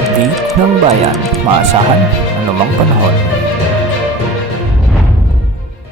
update ng bayan. Maasahan anumang panahon.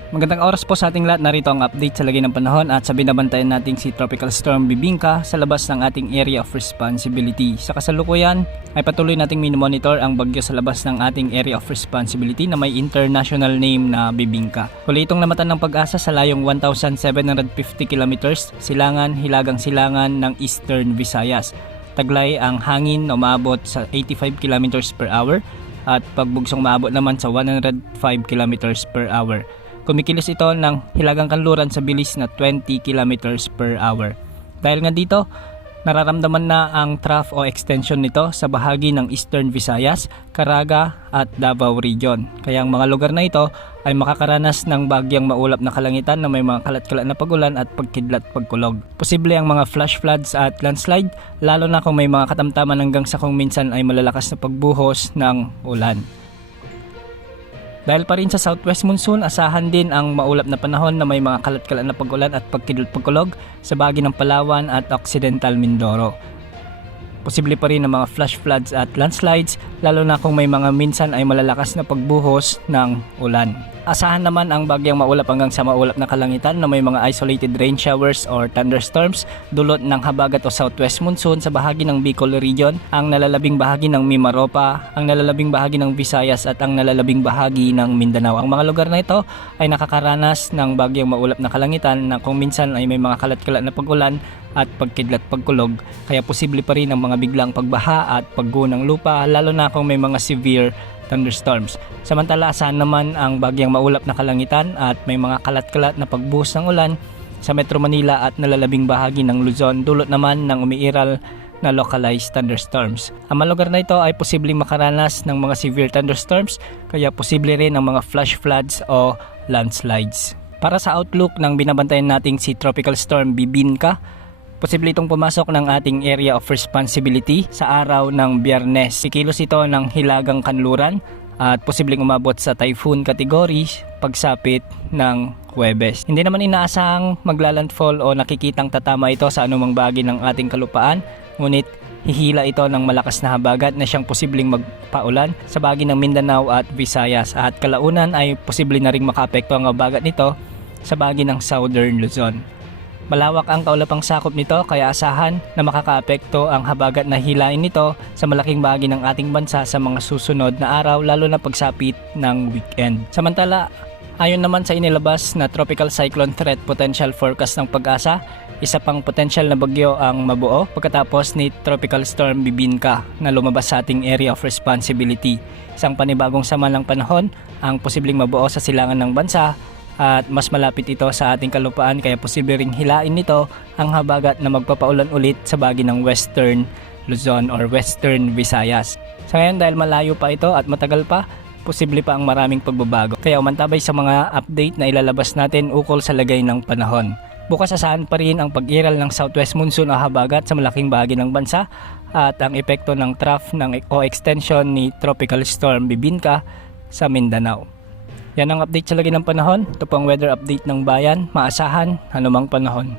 Magandang oras po sa ating lahat. Narito ang update sa lagay ng panahon at sa binabantayan nating si Tropical Storm Bibingka sa labas ng ating area of responsibility. Sa kasalukuyan ay patuloy nating minomonitor ang bagyo sa labas ng ating area of responsibility na may international name na Bibingka. Huli itong namatan ng Pag-asa sa layong 1,750 kilometers, hilagang silangan ng Eastern Visayas. Taglay ang hangin na umaabot sa 85 kilometers per hour at pagbugsong umaabot naman sa 105 kilometers per hour. Kumikilos ito ng hilagang kanluran sa bilis na 20 kilometers per hour. Dahil nga dito, nararamdaman na ang trough o extension nito sa bahagi ng Eastern Visayas, Caraga at Davao Region. Kaya ang mga lugar na ito ay makakaranas ng bagyang maulap na kalangitan na may mga kalat-kalat na pagulan at pagkidlat pagkulog. Posible ang mga flash floods at landslide, lalo na kung may mga katamtaman hanggang sa kung minsan ay malalakas na pagbuhos ng ulan. Dahil pa rin sa southwest monsoon, asahan din ang maulap na panahon na may mga kalat-kalat na pag-ulan at pagkidlat-pagkulog sa bahagi ng Palawan at Occidental Mindoro. Posible pa rin ang mga flash floods at landslides, lalo na kung may mga minsan ay malalakas na pagbuhos ng ulan. Asahan naman ang bagyang maulap hanggang sa maulap na kalangitan na may mga isolated rain showers or thunderstorms dulot ng habagat o southwest monsoon sa bahagi ng Bicol Region, ang nalalabing bahagi ng Mimaropa, ang nalalabing bahagi ng Visayas at ang nalalabing bahagi ng Mindanao. Ang mga lugar na ito ay nakakaranas ng bagyang maulap na kalangitan na kung minsan ay may mga kalat-kalat na pag-ulan at pagkidlat pagkulog, kaya posible pa rin ang mga biglang pagbaha at pagguho ng lupa, lalo na kung may mga severe thunderstorms. Samantala, asahan naman ang bagyang maulap na kalangitan at may mga kalat-kalat na pagbuhos ng ulan sa Metro Manila at nalalabing bahagi ng Luzon, dulot naman ng umiiral na localized thunderstorms. Ang mga lugar na ito ay posibleng makaranas ng mga severe thunderstorms, kaya posible rin ang mga flash floods o landslides. Para sa outlook ng binabantayan nating si Tropical Storm Bibingka, posible itong pumasok ng ating area of responsibility sa araw ng Biyernes. Kikilos ito ng hilagang kanluran at posibleng umabot sa typhoon category pagsapit ng Huwebes. Hindi naman inaasahang maglalandfall o nakikitang tatama ito sa anumang bahagi ng ating kalupaan, ngunit hihila ito ng malakas na habagat na siyang posibleng magpaulan sa bahagi ng Mindanao at Visayas, at kalaunan ay posible na ring makaapekto ang habagat nito sa bahagi ng Southern Luzon. Malawak ang kaulapang sakop nito, kaya asahan na makakaapekto ang habagat na hilain nito sa malaking bahagi ng ating bansa sa mga susunod na araw, lalo na pagsapit ng weekend. Samantala, ayon naman sa inilabas na Tropical Cyclone Threat Potential Forecast ng Pag-asa, isa pang potential na bagyo ang mabuo pagkatapos ni Tropical Storm Bibingka na lumabas sa ating area of responsibility. Isang panibagong sama ng panahon ang posibleng mabuo sa silangan ng bansa at mas malapit ito sa ating kalupaan, kaya posible ring hilain nito ang habagat na magpapaulan ulit sa bahagi ng Western Luzon or Western Visayas. Sa ngayon, dahil malayo pa ito at matagal pa, posible pa ang maraming pagbabago. Kaya umantabay sa mga update na ilalabas natin ukol sa lagay ng panahon. Bukas asahan pa rin ang pag-iral ng southwest monsoon o habagat sa malaking bahagi ng bansa at ang epekto ng trough o extension ni Tropical Storm Bibingka sa Mindanao. Yan ang update sa lagay ng panahon. Ito pang weather update ng bayan. Maasahan anumang panahon.